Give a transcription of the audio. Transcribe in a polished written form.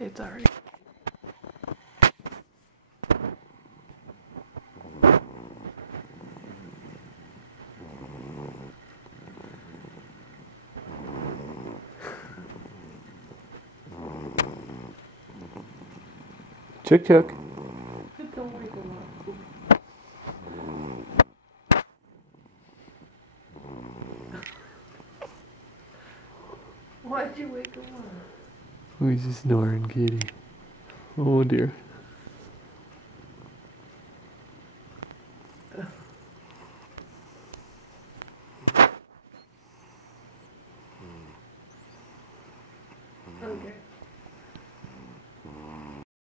It's already. Chick Chuck. Don't wake him up. Why'd you wake him up? Oh, he's a snoring kitty. Oh dear.